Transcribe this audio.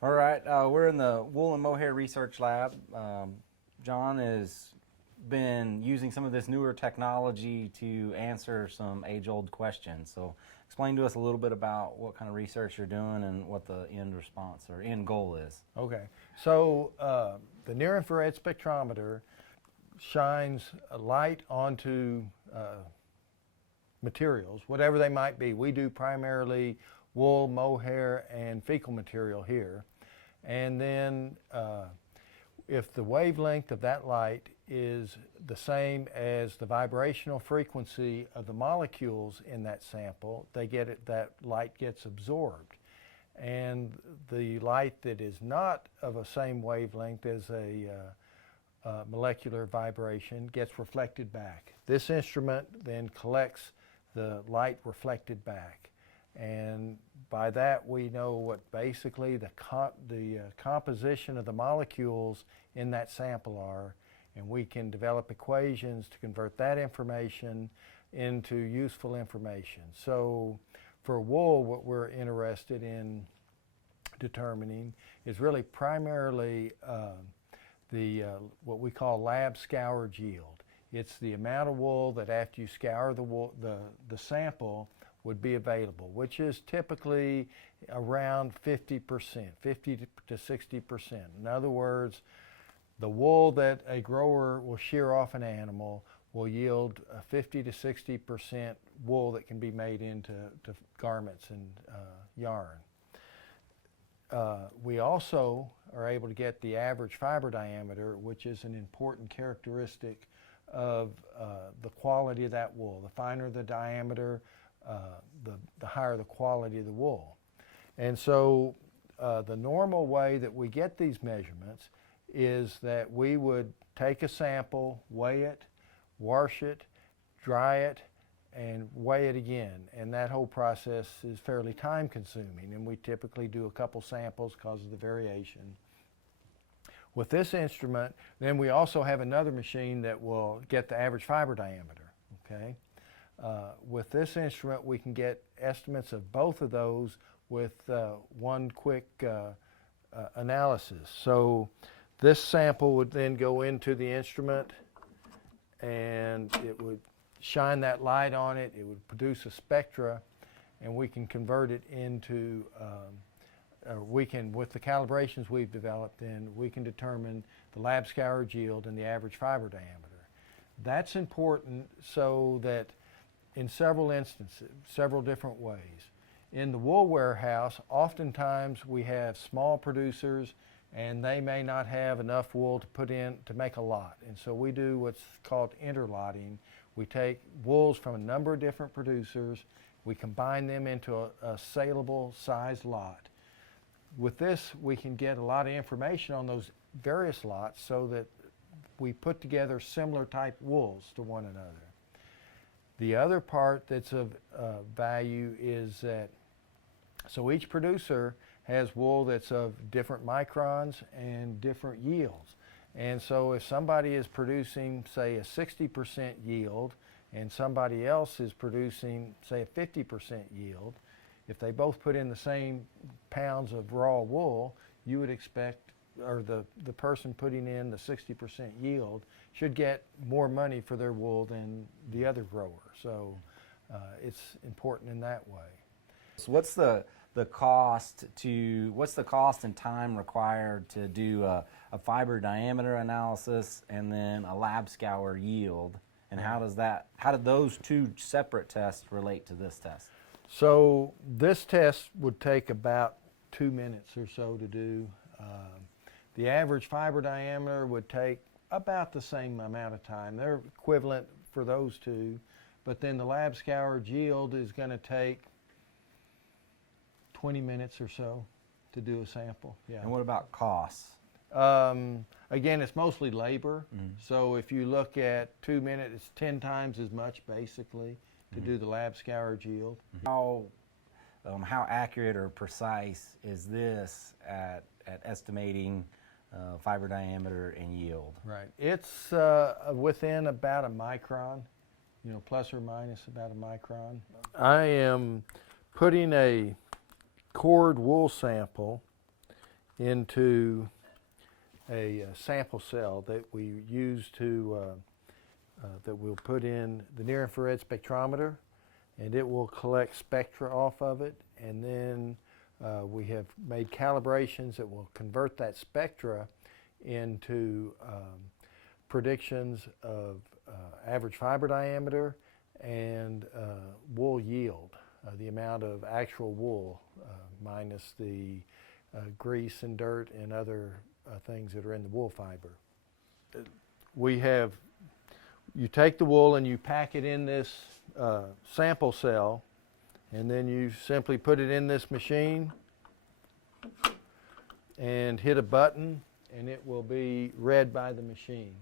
All right, we're in the wool and mohair research lab. John has been using some of this newer technology to answer some age-old questions. So explain to us a little bit about what kind of research you're doing and what the end response or end goal is. Okay, so the near-infra red spectrometer shines a light onto materials, whatever they might be. We do primarily wool, mohair, and fecal material here. And then if the wavelength of that light is the same as the vibrational frequency of the molecules in that sample, that light gets absorbed. And the light that is not of a same wavelength as a molecular vibration gets reflected back. This instrument then collects the light reflected back, and by that we know what basically the composition of the molecules in that sample are, and we can develop equations to convert that information into useful information. So for wool, what we're interested in determining is really primarily what we call lab scoured yield. It's the amount of wool that after you scour the sample would be available, which is typically around 50%, 50 to 60%. In other words, the wool that a grower will shear off an animal will yield 50 to 60% wool that can be made into garments and yarn. We also are able to get the average fiber diameter, which is an important characteristic of the quality of that wool. The finer the diameter, the higher the quality of the wool. And so the normal way that we get these measurements is that we would take a sample, weigh it, wash it, dry it, and weigh it again. And that whole process is fairly time consuming, and we typically do a couple samples because of the variation. With this instrument, then we also have another machine that will get the average fiber diameter, okay? With this instrument, we can get estimates of both of those with one quick analysis. So this sample would then go into the instrument, and it would shine that light on it. It would produce a spectra, and we can convert it into with the calibrations we've developed, then we can determine the lab scoured yield and the average fiber diameter. That's important so that in several instances, several different ways. In the wool warehouse, oftentimes we have small producers and they may not have enough wool to put in to make a lot. And so we do what's called interlotting. We take wools from a number of different producers, we combine them into a saleable size lot. With this, we can get a lot of information on those various lots so that we put together similar type wools to one another. The other part that's of value is that, so each producer has wool that's of different microns and different yields. And so if somebody is producing, say, a 60% yield and somebody else is producing, say, a 50% yield, if they both put in the same pounds of raw wool, you would expect, or the person putting in the 60% yield should get more money for their wool than the other grower. So it's important in that way. So what's the cost and time required to do a fiber diameter analysis and then a lab scour yield, and how do those two separate tests relate to this test? So this test would take about 2 minutes or so to do. The average fiber diameter would take about the same amount of time. They're equivalent for those two, but then the lab scoured yield is going to take 20 minutes or so to do a sample. Yeah. And what about costs? Again, it's mostly labor. So if you look at 2 minutes, it's 10 times as much basically to do the lab scoured yield. How accurate or precise is this at estimating fiber diameter and yield? Right. It's within about a micron, plus or minus about a micron. I am putting a cord wool sample into a sample cell that we use to that we'll put in the near-infra red spectrometer, and it will collect spectra off of it, and then we have made calibrations that will convert that spectra into predictions of average fiber diameter and wool yield, the amount of actual wool minus the grease and dirt and other things that are in the wool fiber. You take the wool and you pack it in this sample cell, and then you simply put it in this machine and hit a button, and it will be read by the machine.